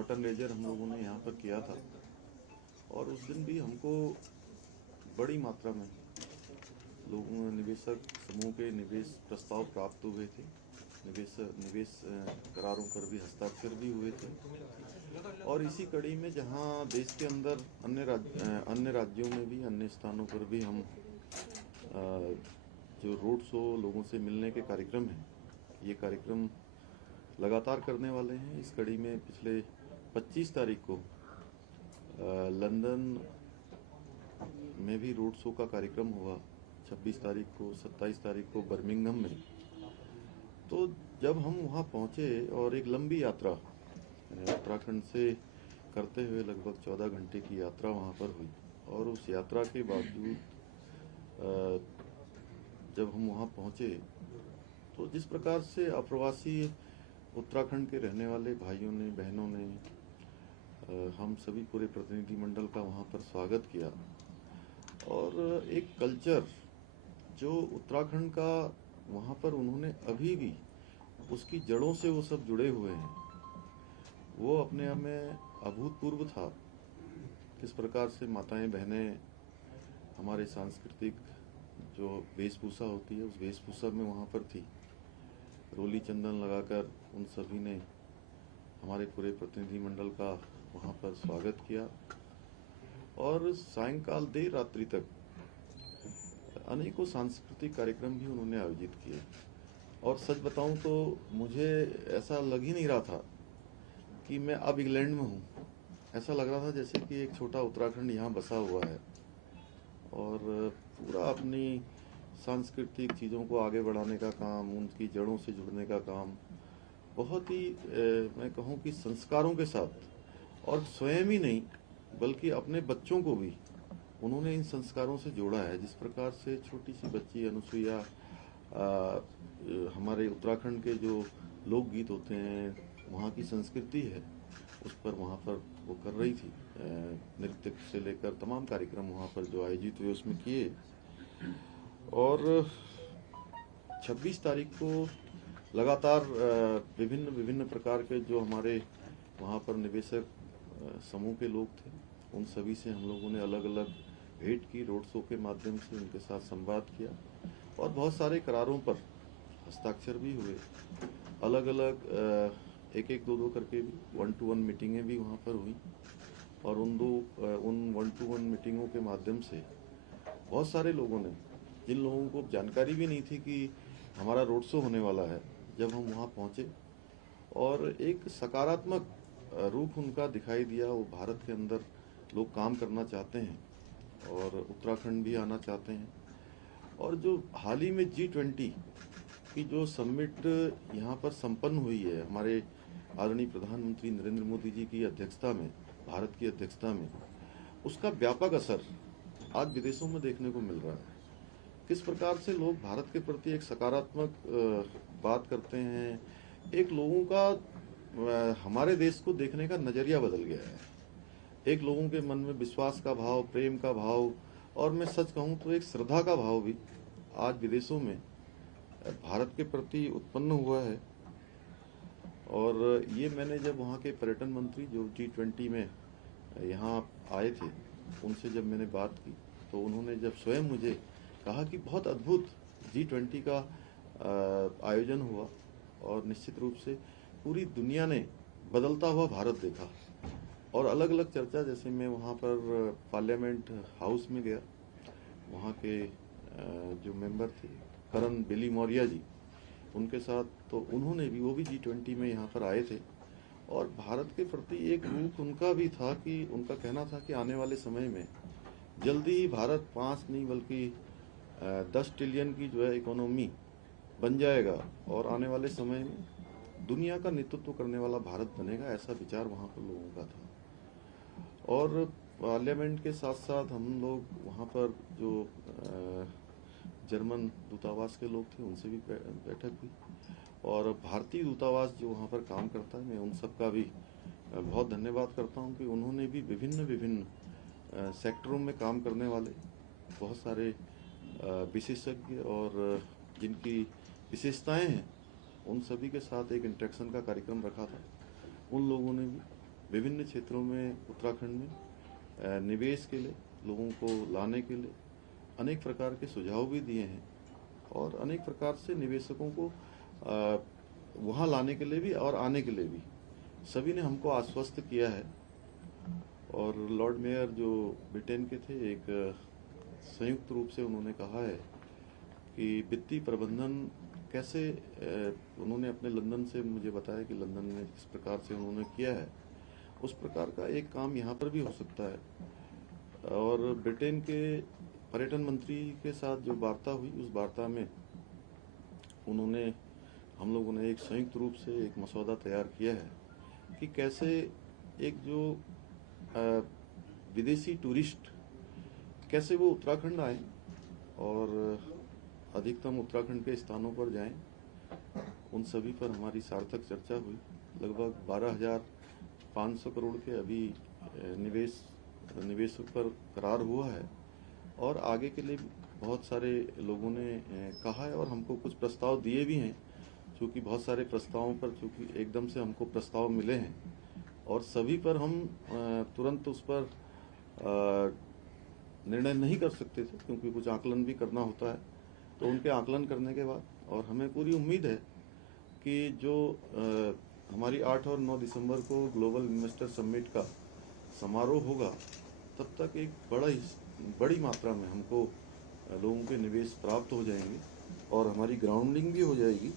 Cotton laser हम लोगों ने यहाँ पर किया था और उस दिन भी हमको बड़ी मात्रा में लोगों निवेशक समूह के निवेश प्रस्ताव प्राप्त हुए थे। निवेश करारों पर भी हस्ताक्षर भी हुए थे और इसी कड़ी में जहां देश के अंदर अन्य राज्यों में भी अन्य स्थानों पर भी हम जो रोड शो लोगों से मिलने के कार्यक्रम हैं, ये कार्यक्रम लगातार करने वाले हैं। इस कड़ी में पिछले 25 तारीख को लंदन में भी रोड शो का कार्यक्रम हुआ, 26 तारीख को, 27 तारीख को बर्मिंघम में। तो जब हम वहाँ पहुँचे और एक लंबी यात्रा उत्तराखंड से करते हुए लगभग 14 घंटे की यात्रा वहाँ पर हुई और उस यात्रा के बावजूद जब हम वहाँ पहुँचे तो जिस प्रकार से अप्रवासी उत्तराखंड के रहने वाले भाइयों ने, बहनों ने, हम सभी पूरे प्रतिनिधिमंडल का वहाँ पर स्वागत किया और एक कल्चर जो उत्तराखंड का वहाँ पर उन्होंने अभी भी उसकी जड़ों से वो सब जुड़े हुए हैं, वो अपने आप में अभूतपूर्व था। किस प्रकार से माताएं बहनें हमारे सांस्कृतिक जो वेशभूषा होती है उस वेशभूषा में वहाँ पर थी, रोली चंदन लगाकर उन सभी ने हमारे पूरे प्रतिनिधिमंडल का वहाँ पर स्वागत किया और सायंकाल देर रात्रि तक अनेकों सांस्कृतिक कार्यक्रम भी उन्होंने आयोजित किए। और सच बताऊं तो मुझे ऐसा लग ही नहीं रहा था कि मैं अब इंग्लैंड में हूँ। ऐसा लग रहा था जैसे कि एक छोटा उत्तराखंड यहाँ बसा हुआ है और पूरा अपनी सांस्कृतिक चीज़ों को आगे बढ़ाने का काम, उनकी जड़ों से जुड़ने का काम बहुत ही मैं कहूँ कि संस्कारों के साथ, और स्वयं ही नहीं बल्कि अपने बच्चों को भी उन्होंने इन संस्कारों से जोड़ा है। जिस प्रकार से छोटी सी बच्ची अनुसुईया हमारे उत्तराखंड के जो लोकगीत होते हैं, वहाँ की संस्कृति है, उस पर वहाँ पर वो कर रही थी। नृत्य से लेकर तमाम कार्यक्रम वहाँ पर जो आयोजित हुए उसमें किए। और 26 तारीख को लगातार विभिन्न प्रकार के जो हमारे वहाँ पर निवेशक समूह के लोग थे, उन सभी से हम लोगों ने अलग अलग भेंट की, रोड शो के माध्यम से उनके साथ संवाद किया और बहुत सारे करारों पर हस्ताक्षर भी हुए। अलग अलग एक एक दो करके भी 1-to-1 मीटिंगें भी वहाँ पर हुई और उन 1-to-1 मीटिंगों के माध्यम से बहुत सारे लोगों ने, जिन लोगों को जानकारी भी नहीं थी कि हमारा रोड शो होने वाला है, जब हम वहाँ पहुँचे और एक सकारात्मक रूप उनका दिखाई दिया। वो भारत के अंदर लोग काम करना चाहते हैं और उत्तराखंड भी आना चाहते हैं। और जो हाल ही में G20 की जो समिट यहाँ पर संपन्न हुई है हमारे आदरणीय प्रधानमंत्री नरेंद्र मोदी जी की अध्यक्षता में, भारत की अध्यक्षता में, उसका व्यापक असर आज विदेशों में देखने को मिल रहा है। किस प्रकार से लोग भारत के प्रति एक सकारात्मक बात करते हैं, एक लोगों का हमारे देश को देखने का नज़रिया बदल गया है। एक लोगों के मन में विश्वास का भाव, प्रेम का भाव और मैं सच कहूँ तो एक श्रद्धा का भाव भी आज विदेशों में भारत के प्रति उत्पन्न हुआ है। और ये मैंने जब वहाँ के पर्यटन मंत्री जो G20 में यहाँ आए थे, उनसे जब मैंने बात की तो उन्होंने जब स्वयं मुझे कहा कि बहुत अद्भुत G20 का आयोजन हुआ और निश्चित रूप से पूरी दुनिया ने बदलता हुआ भारत देखा और अलग अलग चर्चा, जैसे मैं वहाँ पर पार्लियामेंट हाउस में गया, वहाँ के जो मेंबर थे करण बिली मौर्य जी, उनके साथ, तो उन्होंने भी, वो भी G20 में यहाँ पर आए थे और भारत के प्रति एक रूप उनका भी था कि उनका कहना था कि आने वाले समय में जल्दी ही भारत 5 नहीं बल्कि 10 ट्रिलियन की जो है इकोनॉमी बन जाएगा और आने वाले समय में दुनिया का नेतृत्व करने वाला भारत बनेगा, ऐसा विचार वहाँ पर लोगों का था। और पार्लियामेंट के साथ साथ हम लोग वहाँ पर जो जर्मन दूतावास के लोग थे उनसे भी बैठक हुई और भारतीय दूतावास जो वहाँ पर काम करता है, मैं उन सब का भी बहुत धन्यवाद करता हूँ कि उन्होंने भी विभिन्न सेक्टरों में काम करने वाले बहुत सारे विशेषज्ञ और जिनकी विशेषताएं हैं, उन सभी के साथ एक इंटरेक्शन का कार्यक्रम रखा था। उन लोगों ने भी विभिन्न क्षेत्रों में उत्तराखंड में निवेश के लिए, लोगों को लाने के लिए अनेक प्रकार के सुझाव भी दिए हैं और अनेक प्रकार से निवेशकों को वहाँ लाने के लिए भी और आने के लिए भी सभी ने हमको आश्वस्त किया है। और लॉर्ड मेयर जो ब्रिटेन के थे, एक संयुक्त रूप से उन्होंने कहा है कि वित्तीय प्रबंधन कैसे, उन्होंने अपने लंदन से मुझे बताया कि लंदन में जिस प्रकार से उन्होंने किया है उस प्रकार का एक काम यहाँ पर भी हो सकता है। और ब्रिटेन के पर्यटन मंत्री के साथ जो वार्ता हुई, उस वार्ता में हम लोगों ने एक संयुक्त रूप से एक मसौदा तैयार किया है कि कैसे एक जो विदेशी टूरिस्ट कैसे वो उत्तराखंड आए और अधिकतम उत्तराखंड के स्थानों पर जाएं। उन सभी पर हमारी सार्थक चर्चा हुई। लगभग 12,500 करोड़ के अभी निवेश पर करार हुआ है और आगे के लिए बहुत सारे लोगों ने कहा है और हमको कुछ प्रस्ताव दिए भी हैं। क्योंकि बहुत सारे प्रस्तावों पर चूँकि एकदम से हमको प्रस्ताव मिले हैं और सभी पर हम तुरंत उस पर निर्णय नहीं कर सकते थे, क्योंकि कुछ आकलन भी करना होता है। तो उनके आकलन करने के बाद और हमें पूरी उम्मीद है कि जो हमारी 8 और 9 दिसंबर को ग्लोबल इन्वेस्टर समिट का समारोह होगा, तब तक एक बड़ी मात्रा में हमको लोगों के निवेश प्राप्त हो जाएंगे और हमारी ग्राउंडिंग भी हो जाएगी।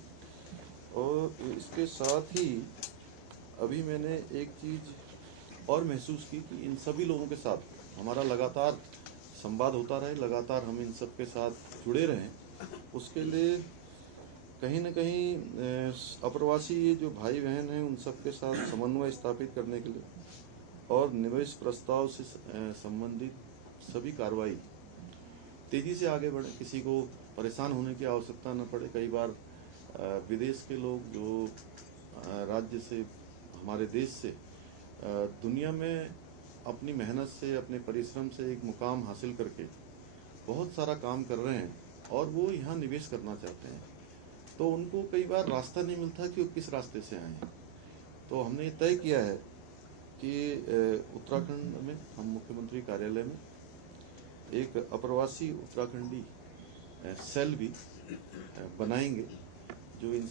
और इसके साथ ही अभी मैंने एक चीज़ और महसूस की कि इन सभी लोगों के साथ हमारा लगातार संवाद होता रहे, लगातार हम इन सब के साथ जुड़े रहें। उसके लिए कहीं न कहीं अप्रवासी ये जो भाई बहन हैं उन सब के साथ समन्वय स्थापित करने के लिए और निवेश प्रस्ताव से संबंधित सभी कार्रवाई तेज़ी से आगे बढ़े, किसी को परेशान होने की आवश्यकता न पड़े। कई बार विदेश के लोग जो राज्य से, हमारे देश से दुनिया में अपनी मेहनत से, अपने परिश्रम से एक मुकाम हासिल करके बहुत सारा काम कर रहे हैं और वो यहाँ निवेश करना चाहते हैं, तो उनको कई बार रास्ता नहीं मिलता कि वो किस रास्ते से आएँ। तो हमने तय किया है कि उत्तराखंड में हम मुख्यमंत्री कार्यालय में एक अप्रवासी उत्तराखंडी सेल भी बनाएंगे जो इन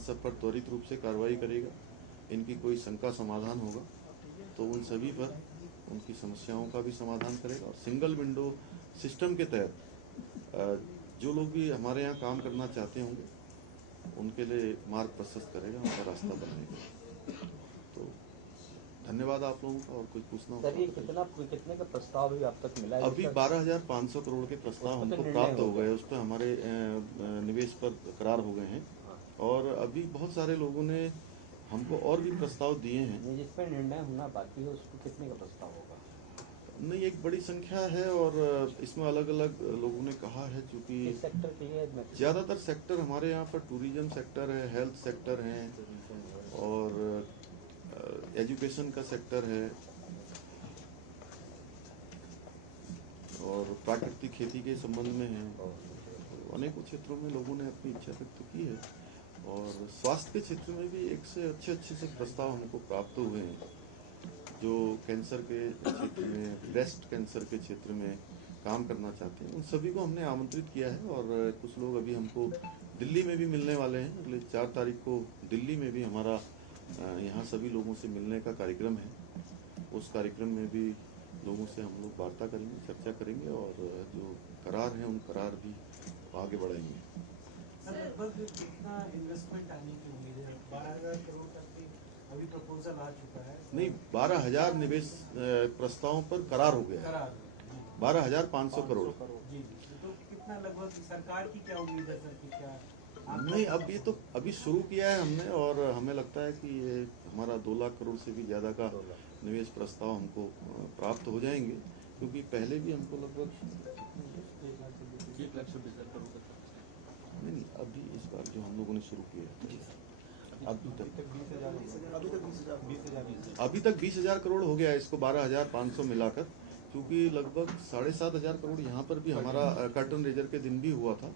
सब पर त्वरित रूप से कार्रवाई करेगा। इनकी कोई शंका समाधान होगा तो उन सभी पर उनकी समस्याओं का भी समाधान करेगा और सिंगल विंडो सिस्टम के तहत जो लोग भी हमारे यहाँ काम करना चाहते होंगे उनके लिए मार्ग प्रशस्त करेगा, उनका रास्ता बनाएगा। तो धन्यवाद आप लोगों का। और कुछ पूछना होगा? सर, ये कितने का प्रस्ताव अभी आप तक मिला है? अभी 12,500 करोड़ के प्रस्ताव हमको प्राप्त हो गए, उस पर हमारे निवेश पर करार हो गए हैं और अभी बहुत सारे लोगों ने हमको और भी प्रस्ताव दिए हैं। जिस पर निर्णय होना बाकी है उसको कितने का प्रस्ताव होगा? नहीं, एक बड़ी संख्या है और इसमें अलग अलग लोगों ने कहा है। चूँकि सेक्टर के लिए ज़्यादातर सेक्टर हमारे यहाँ पर टूरिज्म सेक्टर है, हेल्थ सेक्टर है और एजुकेशन का सेक्टर है और प्राकृतिक खेती के संबंध में है। अनेकों क्षेत्रों में लोगों ने अपनी इच्छा व्यक्त की है और स्वास्थ्य के क्षेत्र में भी एक से अच्छे से प्रस्ताव हमको प्राप्त हुए हैं। जो कैंसर के क्षेत्र में, ब्रेस्ट कैंसर के क्षेत्र में काम करना चाहते हैं, उन सभी को हमने आमंत्रित किया है और कुछ लोग अभी हमको दिल्ली में भी मिलने वाले हैं। अगले 4 तारीख को दिल्ली में भी हमारा यहाँ सभी लोगों से मिलने का कार्यक्रम है। उस कार्यक्रम में भी लोगों से हम लोग वार्ता करेंगे, चर्चा करेंगे और जो करार हैं उन करार भी आगे बढ़ाएंगे। लगभग कितना इन्वेस्टमेंट आने की उम्मीद है? 12,000 करोड़ तक की अभी प्रपोजल आ चुका है। नहीं, 12,000 निवेश प्रस्तावों पर करार हो गया। 12,500 करोड़। जी, तो कितना लगभग सरकार की क्या उम्मीद है सर? कि क्या नहीं, अब ये तो अभी शुरू किया है हमने और हमें लगता है कि ये हमारा 2 लाख करोड़ से भी ज़्यादा का निवेश प्रस्ताव हमको प्राप्त हो जाएंगे, क्योंकि पहले भी हमको लगभग 1,26,000 करोड़। नहीं, अभी इस बार जो हम लोगों ने शुरू किया है अभी तक 20,000 करोड़ हो गया है इसको 12,500 मिलाकर, क्योंकि लगभग 7,500 करोड़ यहाँ पर भी हमारा कर्टन रेजर के दिन भी हुआ था।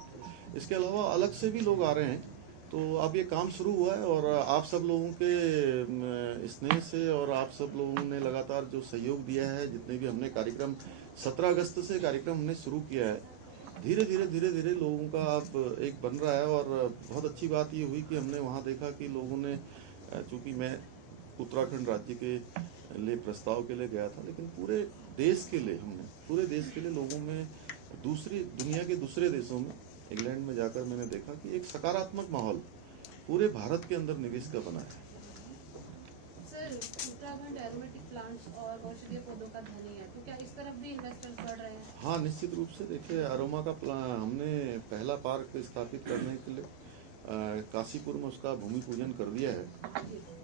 इसके अलावा अलग से भी लोग आ रहे हैं तो अब ये काम शुरू हुआ है और आप सब लोगों के स्नेह से और आप सब लोगों ने लगातार जो सहयोग दिया है, जितने भी हमने कार्यक्रम 17 अगस्त से कार्यक्रम हमने शुरू किया है, धीरे धीरे लोगों का अब एक बन रहा है। और बहुत अच्छी बात ये हुई कि हमने वहाँ देखा कि लोगों ने, चूंकि मैं उत्तराखंड राज्य के लिए प्रस्ताव के लिए गया था, लेकिन पूरे देश के लिए लोगों में, दूसरी दुनिया के दूसरे देशों में, इंग्लैंड में जाकर मैंने देखा कि एक सकारात्मक माहौल पूरे भारत के अंदर निवेश का बना है। सर, उत्तराखंड एरोमेटिक प्लांट्स और औषधीय पौधों का धनी है, तो क्या इस तरफ भी इन्वेस्टर्स बढ़ रहे हैं? हाँ, निश्चित रूप से। देखिए, अरोमा का हमने पहला पार्क स्थापित करने के लिए काशीपुर में उसका भूमि पूजन कर दिया है।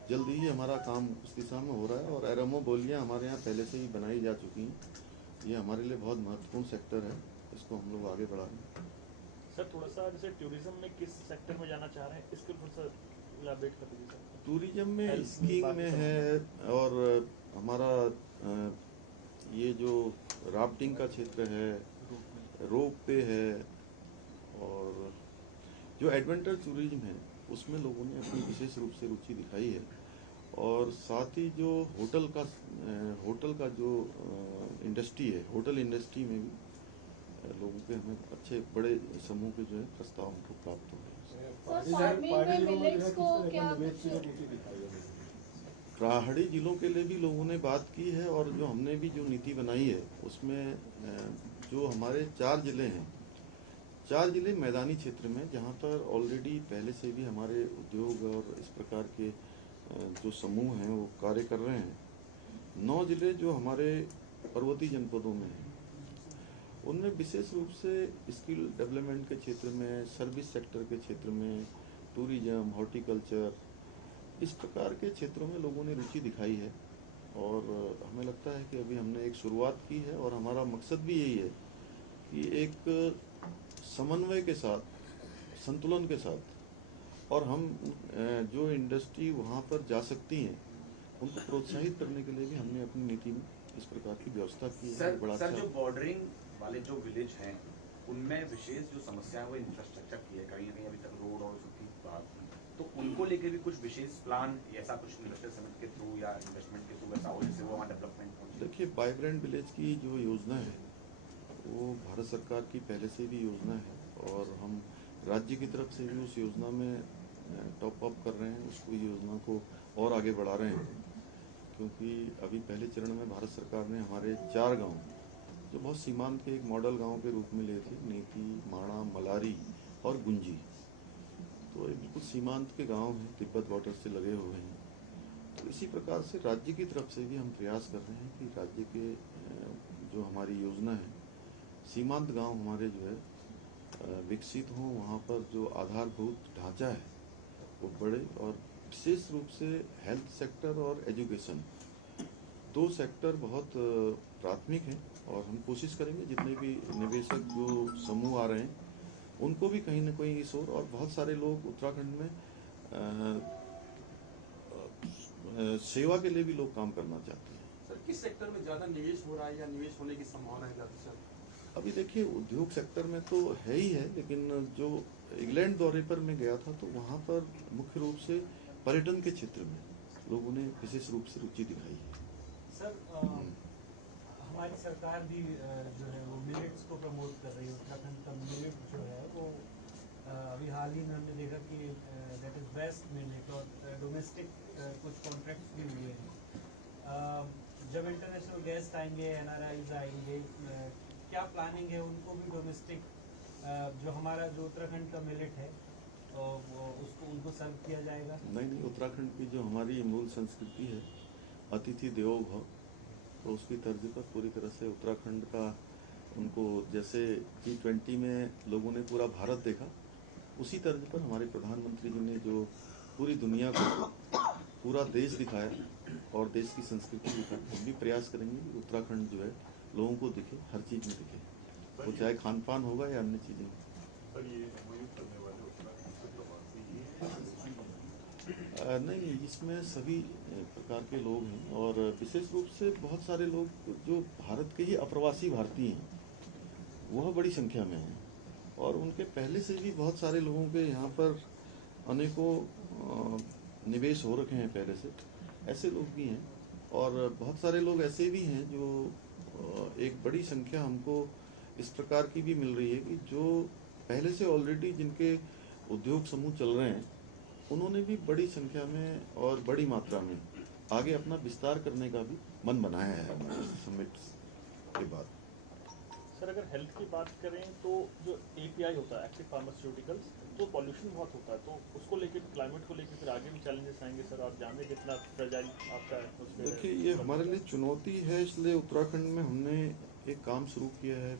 जल्दी ही हमारा काम उस दिशा में हो रहा है और एरोमो बोलियाँ हमारे यहाँ पहले से ही बनाई जा चुकी हैं। ये हमारे लिए बहुत महत्वपूर्ण सेक्टर है, इसको हम लोग आगे बढ़ा रहे हैं। सर, थोड़ा सा जैसे टूरिज्म में किस सेक्टर में जाना चाह रहे हैं, इसके थोड़ा सा इलाबोरेट कर दीजिए सर। टूरिज्म में स्कीइंग में है, और हमारा ये जो राफ्टिंग का क्षेत्र है, रोप पे है, और जो एडवेंचर टूरिज्म है उसमें लोगों ने अपनी विशेष रूप से रुचि दिखाई है। और साथ ही जो होटल का जो इंडस्ट्री है, होटल इंडस्ट्री में भी लोगों के हमें अच्छे बड़े समूह के जो है प्रस्ताव हमको प्राप्त हो गए। फार्मिंग में मिलेट्स को क्या पहाड़ी जिलों के लिए भी लोगों ने बात की है, और जो हमने भी जो नीति बनाई है उसमें जो हमारे 4 जिले हैं, 4 जिले मैदानी क्षेत्र में, जहाँ पर ऑलरेडी पहले से भी हमारे उद्योग और इस प्रकार के जो समूह हैं वो कार्य कर रहे हैं। 9 जिले जो हमारे पर्वतीय जनपदों में हैं, उनमें विशेष रूप से स्किल डेवलपमेंट के क्षेत्र में, सर्विस सेक्टर के क्षेत्र में, टूरिज्म, हॉर्टिकल्चर, इस प्रकार के क्षेत्रों में लोगों ने रुचि दिखाई है। और हमें लगता है कि अभी हमने एक शुरुआत की है, और हमारा मकसद भी यही है कि एक समन्वय के साथ, संतुलन के साथ, और हम जो इंडस्ट्री वहाँ पर जा सकती हैं उनको प्रोत्साहित करने के लिए भी हमने अपनी नीति में इस प्रकार की व्यवस्था की है। बड़ा सर, अच्छा जो बॉर्डरिंग वाले जो विलेज हैं उनमें विशेष जो समस्या है वो इंफ्रास्ट्रक्चर की है, कहीं ना कहीं अभी तक रोड और उसकी बात हुई, तो उनको लेके भी कुछ विशेष प्लान, ऐसा कुछ इन्वेस्टर समिट के थ्रू या इन्वेस्टमेंट के थ्रू ऐसा हो जिससे वो वहाँ डेवलपमेंट हो? देखिए, वाइब्रेंट विलेज की जो योजना है वो भारत सरकार की पहले से भी योजना है, और हम राज्य की तरफ से भी उस योजना में टॉप अप कर रहे हैं, उसको योजना को और आगे बढ़ा रहे हैं। क्योंकि अभी पहले चरण में भारत सरकार ने हमारे 4 गांव जो बहुत सीमांत के एक मॉडल गांव के रूप में लिए थे, नीति, माणा, मलारी और गुंजी, तो ये बिल्कुल सीमांत के गांव हैं, तिब्बत बॉर्डर से लगे हुए हैं। तो इसी प्रकार से राज्य की तरफ से भी हम प्रयास कर रहे हैं कि राज्य के जो हमारी योजना है, सीमांत गांव हमारे जो है विकसित हों, वहाँ पर जो आधारभूत ढांचा है वो बढ़े, और विशेष रूप से हेल्थ सेक्टर और एजुकेशन, 2 सेक्टर बहुत प्राथमिक हैं। और हम कोशिश करेंगे जितने भी निवेशक जो समूह आ रहे हैं उनको भी कहीं ना कहीं इस ओर, और बहुत सारे लोग उत्तराखंड में सेवा के लिए भी लोग काम करना चाहते हैं। सर, किस सेक्टर में ज्यादा निवेश हो रहा है या निवेश होने की संभावना है ज्यादा सर? अभी देखिए, उद्योग सेक्टर में तो है ही है, लेकिन जो इंग्लैंड दौरे पर मैं गया था तो वहाँ पर मुख्य रूप से पर्यटन के क्षेत्र में लोगों ने विशेष रूप से रुचि दिखाई है। सर, हमारी सरकार भी जो है वो मिलेट्स को प्रमोट कर रही है। उत्तराखंड का मिलेट जो है वो अभी हाल ही में हमने देखा कि दैट इज बेस्ट मिलेट, और डोमेस्टिक कुछ कॉन्ट्रैक्ट्स भी हुए हैं। जब इंटरनेशनल गेस्ट आएंगे, NRIs आएंगे, क्या प्लानिंग है उनको भी डोमेस्टिक जो हमारा जो उत्तराखंड का मिलेट है उसको उनको सर्व किया जाएगा? नहीं, उत्तराखंड की जो हमारी मूल संस्कृति है, अतिथि देवो भव, तो उसकी तर्ज पर पूरी तरह से उत्तराखंड का उनको, जैसे G20 में लोगों ने पूरा भारत देखा, उसी तर्ज पर हमारे प्रधानमंत्री जी ने जो पूरी दुनिया को पूरा देश दिखाया और देश की संस्कृति दिखाई, हम भी प्रयास करेंगे कि उत्तराखंड जो है लोगों को दिखे, हर चीज़ में दिखे, वो चाहे खान पान होगा या अन्य चीज़ें। नहीं, इसमें सभी प्रकार के लोग हैं, और विशेष रूप से बहुत सारे लोग जो भारत के ही अप्रवासी भारतीय हैं वह बड़ी संख्या में हैं, और उनके पहले से भी बहुत सारे लोगों के यहाँ पर अनेकों निवेश हो रखे हैं पहले से, ऐसे लोग भी हैं। और बहुत सारे लोग ऐसे भी हैं जो एक बड़ी संख्या हमको इस प्रकार की भी मिल रही है कि जो पहले से ऑलरेडी जिनके उद्योग समूह चल रहे हैं, उन्होंने भी बड़ी संख्या में और बड़ी मात्रा में आगे अपना विस्तार करने का भी मन बनाया है हमारे समिट के बाद। सर अगर हेल्थ की बात करें तो जो API होता है, एक्टिव फार्मास्यूटिकल्स, तो पॉल्यूशन बहुत होता है, तो उसको लेकर, क्लाइमेट को लेकर फिर आगे भी चैलेंजेस आएंगे सर। आप जाने कितना फ्रेजाइल आपका एटमॉस्फेयर है। देखिए, ये हमारे लिए चुनौती है, इसलिए उत्तराखंड में हमने एक काम शुरू किया है,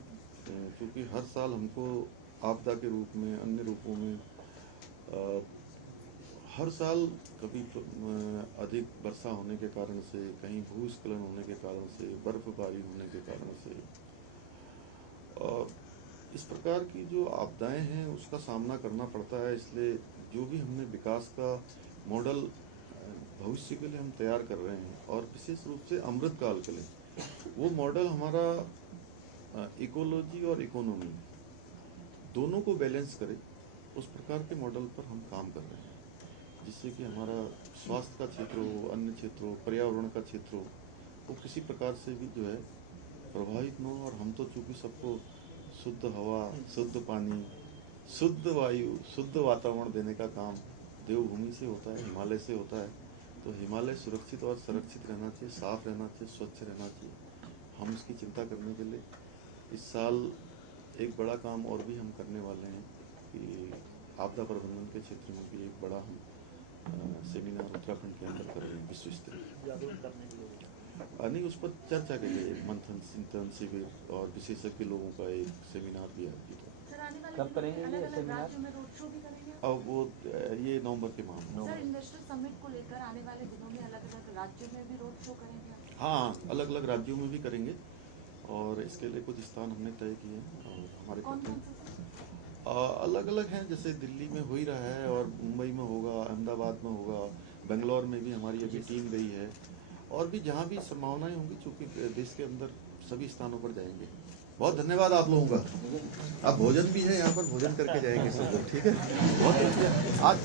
क्योंकि हर साल हमको आपदा के रूप में, अन्य रूपों में हर साल कभी अधिक वर्षा होने के कारण से, कहीं भूस्खलन होने के कारण से, बर्फबारी होने के कारण से, और इस प्रकार की जो आपदाएं हैं उसका सामना करना पड़ता है। इसलिए जो भी हमने विकास का मॉडल भविष्य के लिए हम तैयार कर रहे हैं, और विशेष रूप से अमृत काल के लिए, वो मॉडल हमारा इकोलॉजी और इकोनॉमी दोनों को बैलेंस करे, उस प्रकार के मॉडल पर हम काम कर रहे हैं, जिससे कि हमारा स्वास्थ्य का क्षेत्र हो, अन्य क्षेत्र हो, पर्यावरण का क्षेत्र हो, वो किसी प्रकार से भी जो है प्रभावित न हो। और हम तो चूंकि सबको शुद्ध हवा, शुद्ध पानी, शुद्ध वायु, शुद्ध वातावरण देने का काम देवभूमि से होता है, हिमालय से होता है, तो हिमालय सुरक्षित और संरक्षित रहना चाहिए, साफ रहना चाहिए, स्वच्छ रहना चाहिए। हम इसकी चिंता करने के लिए इस साल एक बड़ा काम और भी हम करने वाले हैं कि आपदा प्रबंधन के क्षेत्र में भी एक बड़ा हम सेमिनार उत्तराखंड के अंदर कर रहे हैं, विश्व स्तरीय। जागरूक करने के लिए नहीं, उस पर चर्चा के लिए एक मंथन, चिंतन शिविर और विशेषज्ञ लोगों का एक सेमिनार भी आयोजित हो। कब करेंगे ये सेमिनार? अब वो ये नवंबर के माह में। सर, इन्वेस्टर समिट को लेकर आने वाले दिनों में अलग अलग राज्यों में भी रोड शो करेंगे? हाँ, अलग अलग राज्यों में भी करेंगे, और इसके लिए कुछ स्थान हमने तय किए हैं। और हमारे अलग अलग हैं, जैसे दिल्ली में हो ही रहा है, और मुंबई में होगा, अहमदाबाद में होगा, बेंगलोर में भी हमारी अभी टीम गई है, और भी जहाँ भी संभावनाएं होंगी, चूँकि देश के अंदर सभी स्थानों पर जाएंगे। बहुत धन्यवाद आप लोगों का। आप भोजन भी है यहाँ पर, भोजन करके जाएंगे सब लोग, ठीक है? बहुत आज